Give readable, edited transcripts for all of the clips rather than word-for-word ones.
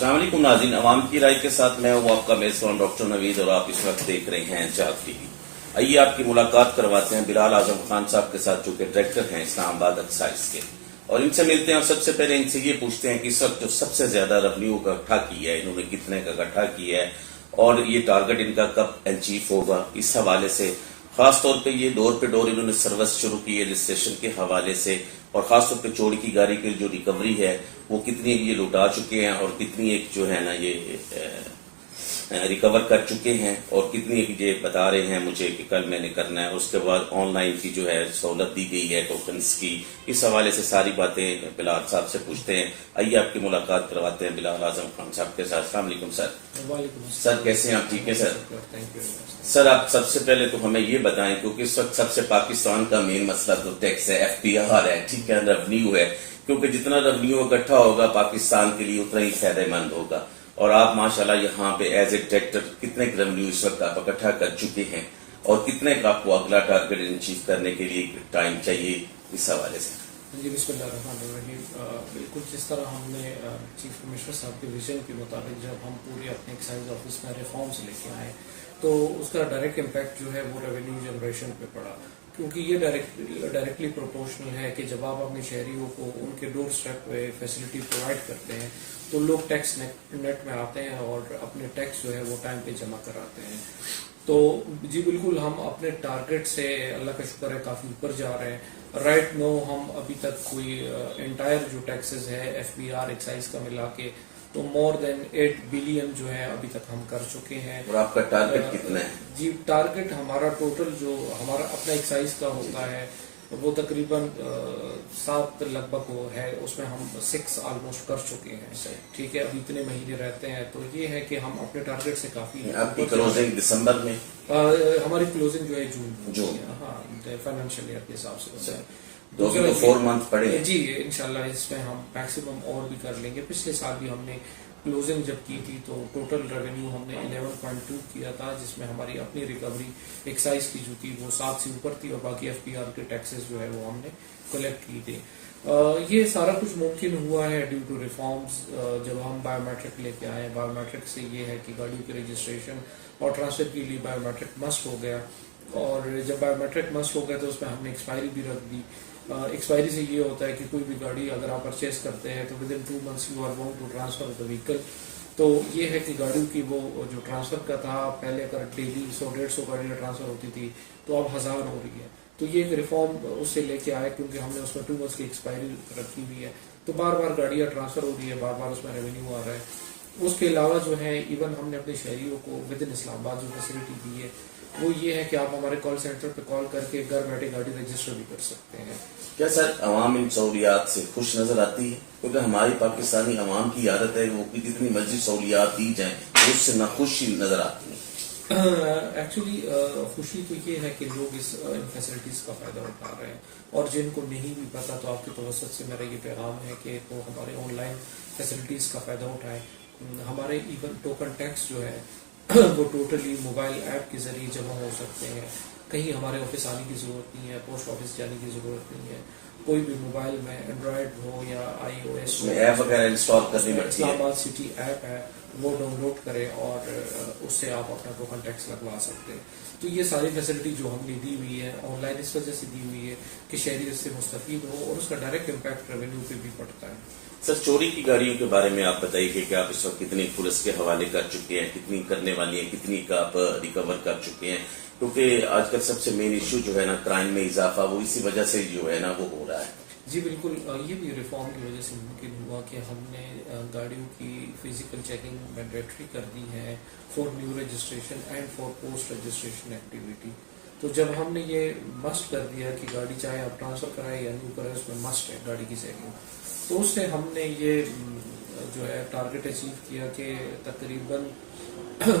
السلام علیکم ناظرین، عوام کی رائے کے ساتھ میں ہوں آپ کا میزبان ڈاکٹر نوید اور آپ اس وقت دیکھ رہے ہیں جاگ ٹی وی۔ آئیے آپ کی ملاقات کرواتے ہیں بلال اعظم خان صاحب کے ساتھ، جو کہ ڈائریکٹر ہیں اسلام آباد ایکسائز کے، اور ان سے ملتے ہیں اور سب سے پہلے ان سے یہ پوچھتے ہیں کہ اس وقت جو سب سے زیادہ ریونیو کا اکٹھا کیا ہے، انہوں نے کتنے کا اکٹھا کیا ہے اور یہ ٹارگٹ ان کا کب اچیو ہوگا، اس حوالے سے خاص طور پہ یہ ڈور پہ ڈور انہوں نے سروس شروع کی ہے رجسٹریشن کے حوالے سے، اور خاص طور پہ چوری کی گاڑی کی جو ریکوری ہے وہ کتنی یہ لوٹا چکے ہیں اور کتنی ایک جو ہے نا یہ ریکور کر چکے ہیں، اور کتنی ایک یہ بتا رہے ہیں مجھے کہ کل میں نے کرنا ہے۔ اس کے بعد آن لائن کی جو ہے سہولت دی گئی ہے ٹوکنز کی، اس حوالے سے ساری باتیں بلال صاحب سے پوچھتے ہیں۔ آئیے آپ کی ملاقات کرواتے ہیں بلال اعظم خان صاحب کے ساتھ۔ السلام علیکم سر۔ وعلیکم السلام سر کیسے ہیں آپ؟ ٹھیک ہے سر؟ Thank you. سر آپ سب سے پہلے تو ہمیں یہ بتائیں، کیونکہ اس وقت سب سے پاکستان کا مین مسئلہ تو ٹیکس ہے، ایف پی آر ہے، ٹھیک ہے، ریونیو ہے، کیونکہ جتنا ریونیو اکٹھا ہوگا پاکستان کے لیے اتنا ہی فائدہ مند ہوگا، اور آپ ماشاءاللہ یہاں پہ ایز اے ڈائریکٹر کتنے ریونیو اس وقت آپ اکٹھا کر چکے ہیں اور کتنے کا آپ کو اگلا ٹارگیٹ اچیو کرنے کے لیے ٹائم چاہیے، اس حوالے سے؟ جی بسم اللہ الرحمن الرحیم۔ بالکل جس طرح ہم نے چیف کمشنر صاحب کے ویژن کے مطابق جب ہم پورے اپنے ایکسائز آفس میں ریفارمز لے کے آئے تو اس کا ڈائریکٹ امپیکٹ جو ہے وہ ریونیو جنریشن پہ پڑا، کیونکہ یہ ڈائریکٹلی پروپورشنل ہے کہ جب آپ اپنے شہریوں کو ان کے ڈور اسٹیپ پہ فیسلٹی پرووائڈ کرتے ہیں تو لوگ ٹیکس نیٹ میں آتے ہیں اور اپنے ٹیکس جو ہے وہ ٹائم پہ جمع کراتے ہیں۔ تو جی بالکل ہم اپنے ٹارگٹ سے اللہ کا شکر ہے کافی اوپر جا رہے ہیں۔ رائٹ نو ہم ابھی تک کوئی انٹائر جو ٹیکسز ہے ایف بی آر ایکسائز کا ملا کے تو مور دین 8 بلین جو ہے ابھی تک ہم کر چکے ہیں۔ اور آپ کا ٹارگٹ کتنا ہے؟ جی ٹارگٹ ہمارا ٹوٹل جو ہمارا اپنا ایکسائز کا ہوتا ہے وہ تقریباً 7 لگ بھگ وہ ہے، اس میں ہم 6 آلموسٹ کر چکے ہیں، ٹھیک ہے، ابھی اتنے مہینے رہتے ہیں، تو یہ ہے کہ ہم اپنے ٹارگٹ سے کافی آپ کی کلوزنگ دسمبر میں؟ ہماری کلوزنگ جو ہے جون، ہاں فائنینشیل ایئر کے حساب سے 4 منتھ پڑے جی انشاءاللہ اس میں ہم میکسیمم اور بھی کر لیں گے۔ پچھلے سال بھی ہم نے کلوزنگ جب کی تھی تو ٹوٹل ریونیو ہم نے 11.2 کیا تھا، جس میں ہماری اپنی ریکوری ایکسائز کی جو تھی وہ 7 سے اوپر تھی، اور باقی ایف پی آر کے ٹیکسز جو ہے وہ ہم نے کلیکٹ کی تھی۔ یہ سارا کچھ ممکن ہوا ہے ڈیو ٹو ریفارمز۔ جب ہم بایو میٹرک لے کے آئے، بایو میٹرک سے یہ ہے کہ گاڑیوں کی رجسٹریشن اور ٹرانسفر کے لیے بایو میٹرک مسٹ ہو گیا، اور جب بایو میٹرک مسٹ ہو گیا تو اس میں ہم نے ایکسپائری بھی رکھ دی۔ ایکسپائری سے یہ ہوتا ہے کہ کوئی بھی گاڑی اگر آپ پرچیز کرتے ہیں تو within 2 months you are going to transfer the vehicle. تو یہ ہے کہ گاڑیوں کی وہ جو ٹرانسفر کا تھا، پہلے اگر ڈیلی 100-150 گاڑیاں ٹرانسفر ہوتی تھی تو اب 1000 ہو رہی ہے، تو یہ ایک ریفارم اس سے لے کے آئے، کیونکہ ہم نے اس میں 2 months کی ایکسپائری رکھی ہوئی ہے، تو بار بار گاڑیاں ٹرانسفر ہو رہی ہے، بار بار اس میں ریونیو آ رہا ہے۔ اس کے علاوہ جو ہے ایون ہم نے اپنے شہریوں کو ود ان اسلام آباد جو فیسلٹی دی ہے وہ یہ ہے کہ آپ ہمارے کال سینٹر پہ کال کر کے گھر بیٹھے گاڑی رجسٹر بھی کر سکتے ہیں۔ کیا سر عوام ان سہولیات سے خوش نظر آتی ہے؟ کیونکہ ہماری پاکستانی عوام کی عادت ہے وہ جتنی مرضی سہولیات دی جائیں اس سے ناخوش نظر آتی ہے۔ ایکچولی خوشی تو یہ ہے کہ لوگ اس فیسلٹیز کا فائدہ اٹھا رہے ہیں، اور جن کو نہیں بھی پتا تو آپ کے توسط سے میرا یہ پیغام ہے کہ وہ ہمارے آن لائن فیسلٹیز کا فائدہ اٹھائیں۔ ہمارے ایون ٹوکن ٹیکس جو ہے وہ ٹوٹلی موبائل ایپ کے ذریعے جمع ہو سکتے ہیں، کہیں ہمارے آفس آنے کی ضرورت نہیں ہے، پوسٹ آفس جانے کی ضرورت نہیں ہے۔ کوئی بھی موبائل میں اینڈرائڈ ہو یا آئی او ایس ایپ وغیرہ انسٹال کرنی پڑتی ہے، اسلام آباد سٹی ایپ ہے وہ ڈاؤن لوڈ کرے اور اس سے آپ اپنا ٹوکن ٹیکس لگوا سکتے ہیں۔ تو یہ ساری فیسلٹی جو ہم نے دی ہوئی ہے آن لائن اس وجہ سے دی ہوئی ہے کہ شہری اس سے مستفید ہو، اور اس کا ڈائریکٹ امپیکٹ ریونیو پہ بھی پڑتا ہے۔ سر چوری کی گاڑیوں کے بارے میں آپ بتائیے کہ آپ اس وقت کتنی پولیس کے حوالے کر چکے ہیں، کتنی کرنے والی ہیں، کتنی کا آپ ریکور کر چکے ہیں؟ کیونکہ آج کل سب سے مین ایشو جو ہے نا کرائم میں اضافہ، وہ اسی وجہ سے جو ہے نا وہ ہو رہا ہے۔ جی بالکل، یہ بھی ریفارم کی وجہ سے ممکن ہوا کہ ہم نے گاڑیوں کی فزیکل چیکنگ مینڈیٹری کر دی ہے for new registration and for post registration activity. تو جب ہم نے یہ مسٹ کر دیا کہ گاڑی چاہے آپ ٹرانسفر کرائیں یا نیو کرائیں، اس میں مسٹ ہے گاڑی کی چیکنگ، تو اس سے ہم نے یہ جو ہے ٹارگٹ اچیو کیا کہ تقریباً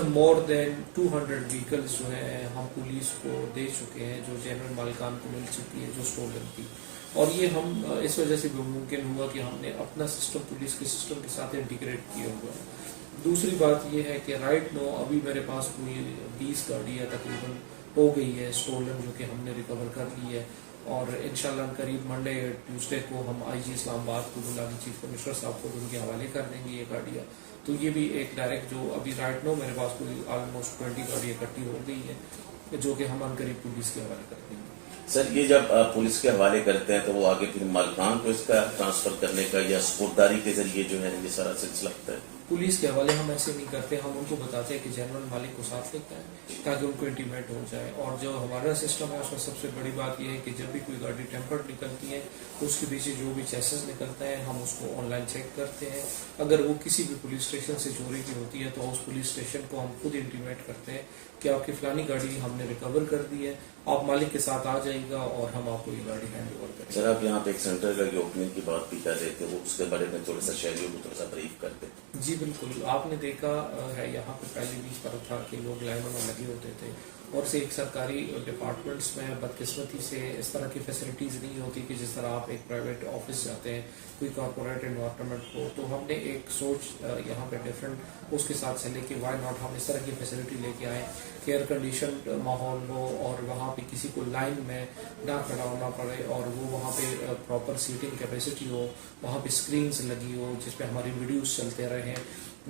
مور دین 200 وہیکلز جو ہیں ہم پولیس کو دے چکے ہیں، جو جنرل مالکان کو مل چکی ہے جو اسٹولن تھی، اور یہ ہم اس وجہ سے بھی ممکن ہوا کہ ہم نے اپنا سسٹم پولیس کے سسٹم کے ساتھ انٹیگریٹ کیا ہوا ہے۔ دوسری بات یہ ہے کہ رائٹ نو ابھی میرے پاس کوئی 20 گاڑیاں تقریباً ہو گئی ہے اسٹولن، جو کہ ہم نے ریکور کر لی ہے، اور انشاءاللہ قریب منڈے ٹیوزڈے کو ہم آئی جی اسلام آباد کو بلا کے چیف کمشنر صاحب کو ان کے حوالے کر دیں گے یہ گاڑیاں، तो ये भी एक डायरेक्ट जो अभी राइट नो मेरे पास कोई ऑलमोस्ट 20 गाड़ी इकट्ठी हो गई है जो कि हम अनकरीब पुलिस के हवाले कर देंगे। सर ये जब पुलिस के हवाले करते हैं तो वो आगे फिर मालिकान को इसका ट्रांसफर करने का या सपुर्दगी के जरिए जो है ये सारा सिलसिला होता है? पुलिस के हवाले हम ऐसे नहीं करते, हम उनको बताते हैं कि जनरल मालिक को साथ लेते हैं ताकि उनको इंटीमेट हो जाए। और जो हमारा सिस्टम है उसमें सबसे बड़ी बात यह है कि जब भी कोई गाड़ी टेम्पर्ड निकलती है तो उसके पीछे जो भी चेसेस निकलता है हम उसको ऑनलाइन चेक करते हैं। अगर वो किसी भी पुलिस स्टेशन से चोरी की होती है तो उस पुलिस स्टेशन को हम खुद इंटीमेट करते हैं कि आपकी फलानी गाड़ी हमने रिकवर कर दी है, आप मालिक के साथ आ जाएगा और हम आपको ये गाड़ी हैंड ओवर करेंगे। सर आप यहाँ पे एक सेंटर का ओपनिंग की बात भी कर रहे थे, वो उसके बारे में थोड़ा सा शहरियों को थोड़ा सा ब्रीफ करते। जी बिल्कुल, आपने देखा है यहाँ पे पहले भी इस पर था कि लोग लाइनों में लगे होते थे और से एक सरकारी डिपार्टमेंट्स में बदकिस्मती से इस तरह की फैसिलिटीज़ नहीं होती कि जिस तरह आप एक प्राइवेट ऑफिस जाते हैं कोई कॉर्पोरेट इन्वायरमेंट को, तो हमने एक सोच यहाँ पे डिफरेंट उसके साथ चले कि वाई नॉट हम इस तरह की फैसिलिटी लेके आए कि एयर कंडीशन माहौल हो और वहाँ पे किसी को लाइन में ना खड़ा होना पड़े और वो वहाँ पे प्रॉपर सीटिंग कैपेसिटी हो, वहाँ पे स्क्रीन्स लगी हो जिस पे हमारी वीडियोस चलते रहे,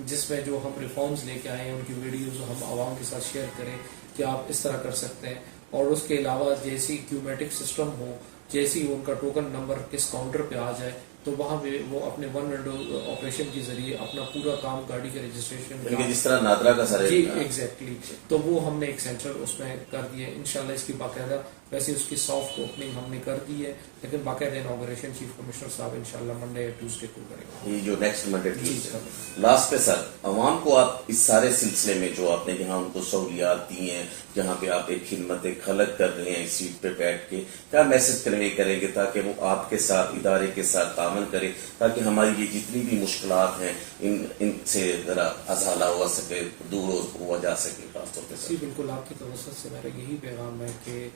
जिसमें जो हम रिफॉर्म्स लेके आए हैं उनकी वीडियोस हम आवाम के साथ शेयर करें कि आप इस तरह कर सकते हैं। और उसके अलावा जैसी क्यूमेटिक सिस्टम हो, जैसी उनका टोकन नंबर किस काउंटर पे आ जाए तो वहाँ पे वो अपने वन विंडो ऑपरेशन के जरिए अपना पूरा काम गाड़ी के रजिस्ट्रेशन जिस तरह नादरा का सारे जी एग्जैक्टली तो वो हमने एक सेंटर उसमें कर दिया। इंशाल्लाह इसकी बाकायदा वैसे उसकी सॉफ्ट ओपनिंग हमने कर दी है लेकिन बाकायदा इनॉग्रेशन चीफ कमिश्नर साहब इंशाल्लाह मंडे या ट्यूसडे को करेंगे। ये जो नेक्स्ट मंडे ट्यूसडे लास्ट पे सर अवाम को आप इस सारे सिलसिले में जो आपने यहाँ उनको सहूलियात दी हैं, जहाँ पे आप एक खिदमत खलक कर रहे हैं इस सीट पे बैठ के, क्या मैसेज कन्वे करेंगे ताकि वो आपके साथ इदारे के साथ तामन करे ताकि हमारी ये जितनी भी मुश्किलात हैं इनसे जरा अजाला हो सके, दूर हुआ जा सके खासतौर पर? जी बिल्कुल, आपकी तवज्जो से मेरा यही पैगाम है कि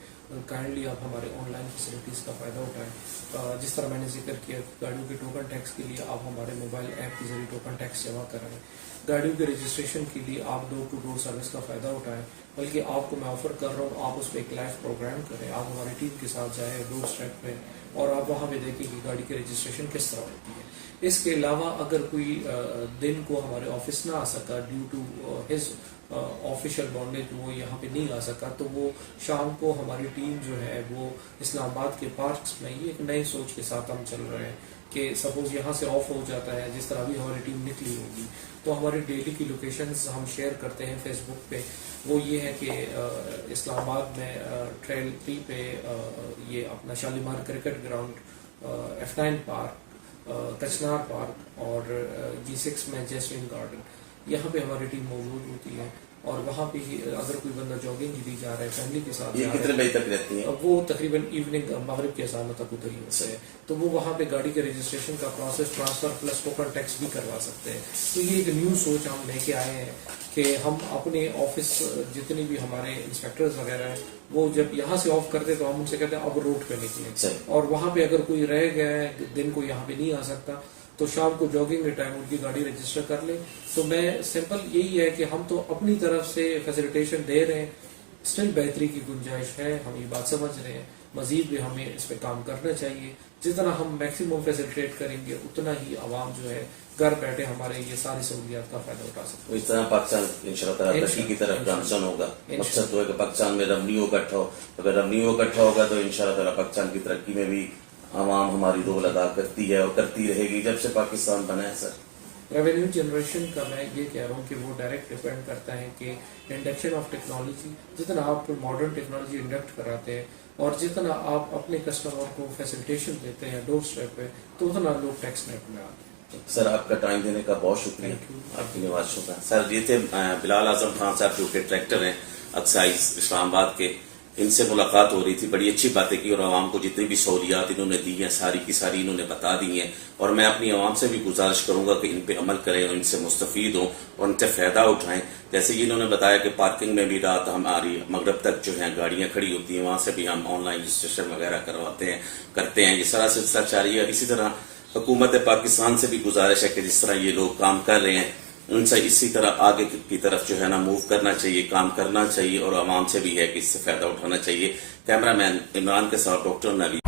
काइंडली आप हमारे ऑनलाइन फैसिलिटीज़ का फ़ायदा उठाएं। जिस तरह मैंने जिक्र किया गाड़ियों के टोकन टैक्स के लिए आप हमारे मोबाइल ऐप के जरिए टोकन टैक्स जमा कराएं, गाड़ियों के रजिस्ट्रेशन के लिए आप डोर टू डोर सर्विस का फ़ायदा उठाएं। बल्कि आपको मैं ऑफर कर रहा हूँ आप उस पर एक लाइव प्रोग्राम करें, आप हमारी टीम के साथ जाएँ डोर स्टेप पे और आप वहाँ पे देखें कि गाड़ी की रजिस्ट्रेशन किस तरह होती है। इसके अलावा अगर कोई दिन को हमारे ऑफिस ना आ सका due to his official bondage वो यहाँ पे नहीं आ सका तो वो शाम को हमारी टीम जो है वो इस्लामाबाद के पार्क्स में ये एक नई सोच के साथ हम चल रहे हैं कि सपोज यहाँ से ऑफ हो जाता है जिस तरह अभी हमारी टीम निकली होगी तो हमारी डेली की लोकेशंस हम शेयर करते हैं फेसबुक पे। वो ये है कि इस्लामाबाद में ट्रेल 3 पे ये अपना Shalimar cricket ground, F9 park, कचनार पार्क और G6 में जैस्मिन गार्डन, यहाँ पे हमारी टीम मौजूद होती है और वहाँ पे ही अगर कोई बंदा जॉगिंग के लिए जा रहा है फैमिली के साथ ये कितने बजे तक रहती है? वो तकरीबन इवनिंग मगरिब के अज़ान तक उधर ही होते हैं तो वो वहाँ पे गाड़ी के रजिस्ट्रेशन का process transfer plus token tax भी करवा सकते हैं। तो ये एक न्यू सोच हम लेके आए हैं कि हम अपने ऑफिस जितने भी हमारे इंस्पेक्टर्स वगैरह हैं वो जब यहाँ से ऑफ करते तो हम उनसे कहते हैं अब रोड पे निकले और वहाँ पे अगर कोई रह गया है दिन को यहाँ पे नहीं आ सकता तो शाम को जॉगिंग के टाइम उनकी गाड़ी रजिस्टर कर ले। तो मैं सिंपल यही है कि हम तो अपनी तरफ से फैसिलिटेशन दे रहे हैं, स्टिल बेहतरी की गुंजाइश है, हम ये बात समझ रहे हैं, मजीद भी हमें इस पे काम करना चाहिए। जितना हम मैक्सिमम फैसिलिटेट करेंगे उतना ही आवाम जो है घर बैठे हमारे ये सारी सहूलियात का फायदा उठा सकते हैं। इस तरह पाकिस्तान इंशाल्लाह तरक्की की तरफ गामजन होगा। मकसद तो है कि पाकिस्तान में रेवेन्यू इकट्ठा हो, अगर रेवेन्यू इकट्ठा होगा तो इंशाल्लाह पाकिस्तान की तरक्की में भी आवाम हमारी रोल अदा करती है और करती रहेगी जब से पाकिस्तान बना है। सर रेवेन्यू जनरेशन का मैं ये कह रहा हूँ कि वो डायरेक्ट डिपेंड करता है कि इंडक्शन ऑफ टेक्नोलॉजी, जितना आप मॉडर्न टेक्नोलॉजी इंडक्ट कराते हैं और जितना आप अपने कस्टमर को फैसिलिटेशन देते हैं डोर स्टेप पे तो उतना लोग टैक्स नेट में आते हैं। सर आपका टाइम देने का बहुत शुक्रिया, आपकी नवाज शुक्रिया। सर ये थे बिलाल आजम खान साहब जो कि डायरेक्टर हैं एक्साइज इस्लामाबाद के, इनसे मुलाकात हो रही थी, बड़ी अच्छी बातें की और आवाम को जितनी भी सहूलियात इन्होंने दी हैं सारी की सारी इन्होंने बता दी हैं और मैं अपनी आवाम से भी गुजारिश करूंगा कि इन पे अमल करें और इनसे मुस्तफीद हों और इनसे फ़ायदा उठाएं। जैसे इन्होंने बताया कि पार्किंग में भी रात हमारी मगरब तक जो है गाड़ियां खड़ी होती हैं, वहां से भी हम ऑनलाइन रजिस्ट्रेशन वगैरह करते हैं। ये सारा सिलसिला जारी है। इसी तरह हुकूमत पाकिस्तान से भी गुजारिश है कि जिस तरह ये लोग काम कर रहे हैं उनसे इसी तरह आगे की तरफ जो है ना मूव करना चाहिए, काम करना चाहिए और आवाम से भी है कि इससे फायदा उठाना चाहिए। कैमरामैन इमरान के साथ डॉक्टर नवीद।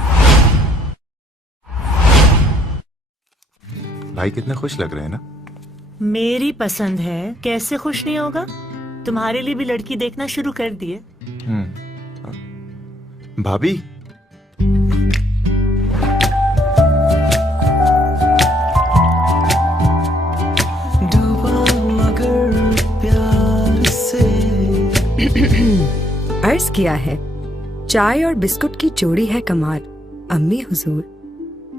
भाई कितने खुश लग रहे हैं ना। मेरी पसंद है, कैसे खुश नहीं होगा? तुम्हारे लिए भी लड़की देखना शुरू कर दिए। भाभी, अर्ज किया है, चाय और बिस्कुट की जोड़ी है कमाल, अम्मी हुजूर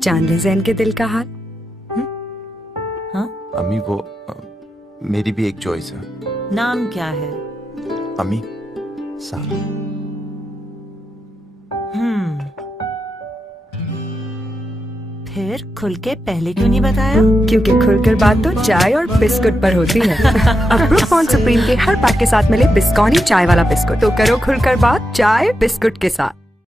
जान ले जैन के दिल का हाल। अम्मी वो मेरी भी एक चॉइस है। नाम क्या है? अम्मी सारा। फिर खुल के पहले क्यों नहीं बताया? क्योंकि खुलकर बात तो चाय और बिस्कुट पर होती है। अब ब्रूक बॉन्ड सुप्रीम के हर पैक के साथ मिले बिस्कॉनी चाय वाला बिस्कुट, तो करो खुलकर बात चाय बिस्कुट के साथ।